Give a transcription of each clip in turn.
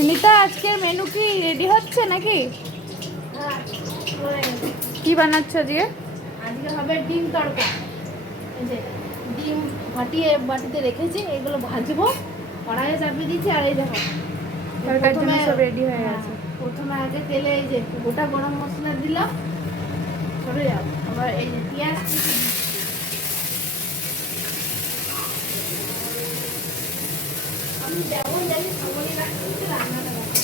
সুনিতা, আজকের মেনু কি রেডি হচ্ছে নাকি? কি বানাচ্ছ আজকে? আজকে হবে ডিম তড়কা। এই যে ডিম ফাটিয়ে বাটিতে রেখেছি, এগুলো ভাজবো, কড়াইয়ে চাপিয়ে দিচ্ছি। আর এই দেখো তরকার জন্য সব রেডি হয়ে গেছে। প্রথমে আগে তেলে এই যে গোটা গরম মশলা দিলাম, সরে যাও। আবার এই যে পেঁয়াজ কুচি, আমি যেমন জানি সবারই রাখতে রান্নাটা করতে।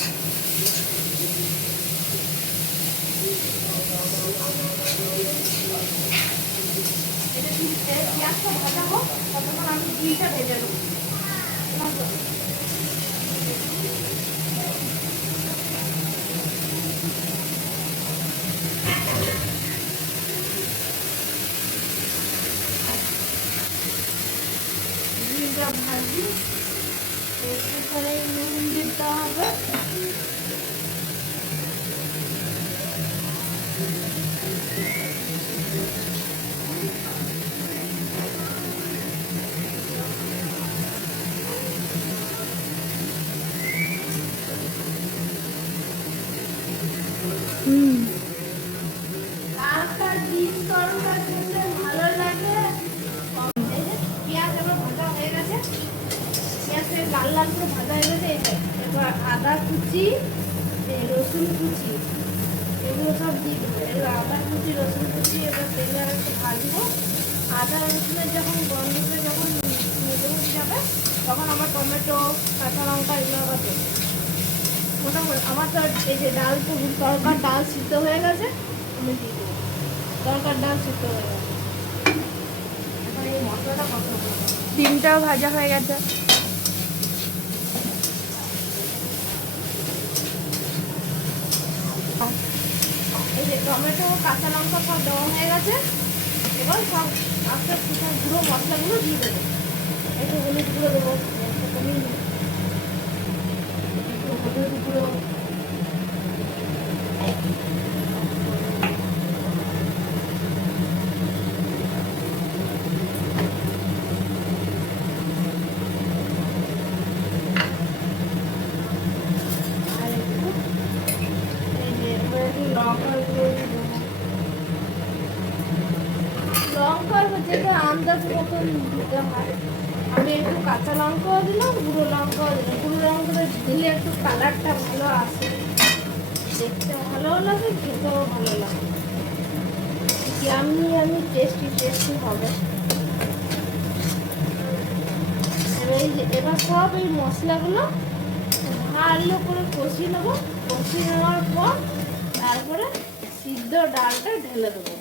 পেঁয়াজটা ভাজা হোক, ততক্ষণ আমি ডিমটা ভেজে নেবো। ডিমটা ভাজি, এখানে নুন দিতে হবে। একটা ডিম তড়কা খেতে ভালো লাগে। পেঁয়াজ আমার ভাজা হয়ে গেছে, পেঁয়াজটা লাল লাল করে ভাজা হয়ে গেছে। এবার আদা কুচি, রসুন কুচি, এগুলো সব দিয়ে দেবো। এবার আদা কুচি, রসুন কুচি এবার তেলে আর একটু ভাজবো। আদা রসুনের যখন গন্ধটা যখন মোটামুটি যাবে, তখন আবার টমেটো, কাঁচা লঙ্কা এগুলো আবার দেবো। মোটামুটি আমার তো এই যে ডাল, তো তরকার ডাল সিদ্ধ হয়ে গেছে, আমি দিয়ে দেবো। তরকার ডাল সিদ্ধ হয়ে গেছে, এখন এই মশলাটা কষা করবো। ডিমটাও ভাজা হয়ে গেছে। এই যে টমেটো, কাঁচা লঙ্কা সব দেওয়া হয়ে গেছে। এবার সব আস্তে আস্তে সব গুঁড়ো মশলাগুলো দিয়ে দেবো। একটু হলুদ গুঁড়ো দেবো, একটু কমিয়ে দেবো, একটু হলুদ গুঁড়ো, আর একটু এই যে এবার একটু লঙ্কার গুঁড়ো দিয়ে দেবো। লঙ্কার হচ্ছে যে আন্দাজ মতন দিতে হয়। আমি একটু কাঁচা লঙ্কাও দিলাম, গুঁড়ো লঙ্কাও দিলাম। গুঁড়ো লঙ্কাটা দিলে একটু কালারটা ভালো আসে, দেখতে ভালো লাগে, খেতেও ভালো লাগে, আমি টেস্টি টেস্টি হবে। এবার এই যে এবার সব এই মশলাগুলো ভালো করে কষিয়ে নেবো। কষিয়ে নেওয়ার পর তারপরে সিদ্ধ ডালটা ঢেলে দেবো।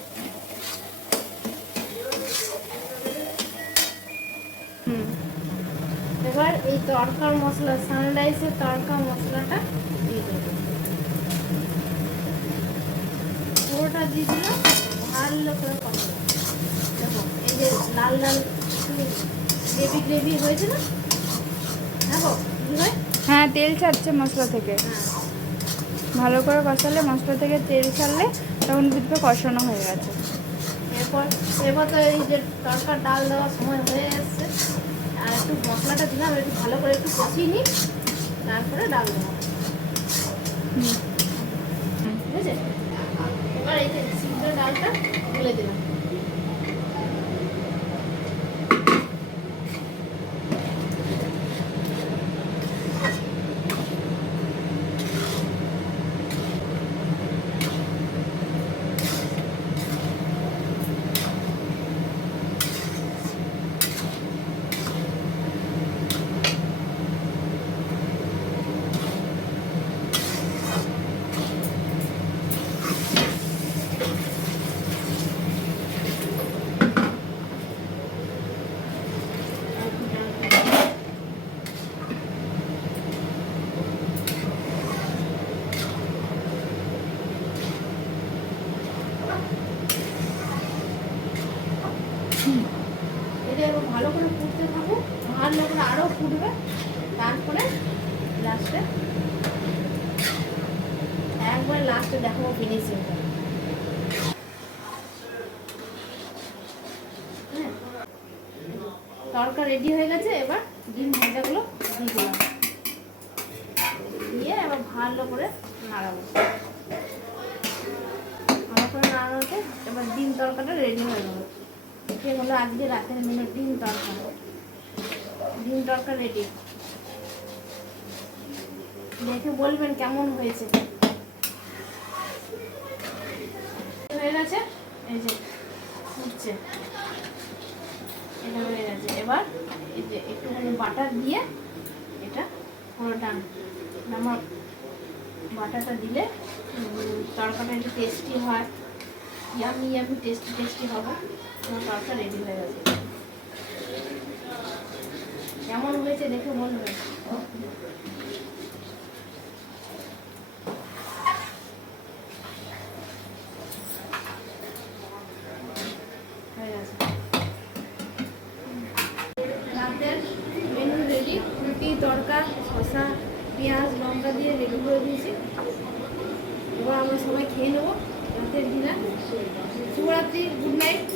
এবার এই তড়কার মশলা, সানরাইসের তড়কা মশলাটা দিয়ে দেবো, পুরোটা দিয়ে দিলাম, ভালো করে কষাবো। দেখো এই যে লাল লাল গ্রেভি গ্রেভি হয়েছে না, দেখো ভাই। হ্যাঁ, তেল ছাড়ছে মশলা থেকে। হ্যাঁ, ভালো করে কষালে, মশলা থেকে তেল ছাড়লে তখন বুঝবে কষানো হয়ে গেছে। এরপর এবার তো এই যে তড়কার ডাল দেওয়ার সময় হয়ে এসছে, আর একটু মশলাটা দিলাম, একটু ভালো করে একটু কষিয়ে নিই, তারপরে ডাল দেবো। ঠিক আছে, এবার এই যে সিদ্ধ ডালটা ঢেলে দিলাম। এটা এবার ভালো করে ফুটতে থাকো, ভালো করে আরও ফুটবে। তারপরে লাস্টে একবার লাস্টে দেখাবো ফিনিশিংটা। হ্যাঁ, তরকা রেডি হয়ে গেছে। এবার ডিম ভাজাগুলো দিয়ে দিলাম, দিয়ে ভালো করে নাড়াবো। ভালো করে নাড়াতে এবার ডিম তরকাটা রেডি হয়ে গেল। এটা হলো আজকে রাতের মেনু, ডিম তরকা। ডিম তরকা রেডি। দেখে বলবেন কেমন হয়েছে। হয়ে গেছে, এই যে ফুটছে, এটা হয়ে গেছে। এবার এই যে একটুখানি বাটার দিয়ে এটা পুরো ডান। আমার বাটারটা দিলে তরকাটা একটু টেস্টি হয়, ইয়ামি ইয়ামি টেস্টি টেস্টি হবে। আমার তরকা রেডি হয়ে গেছে। কেমন হয়েছে দেখে বলবেন। হয়ে গেছে, রাতের মেনু রেডি। রুটি, তরকা, শসা, পেঁয়াজ, লঙ্কা দিয়ে রেডি করে দিয়েছি। এবার আমরা সবাই খেয়ে নেবো রাতের ডিনার। শুভরাত্রি, গুড নাইট।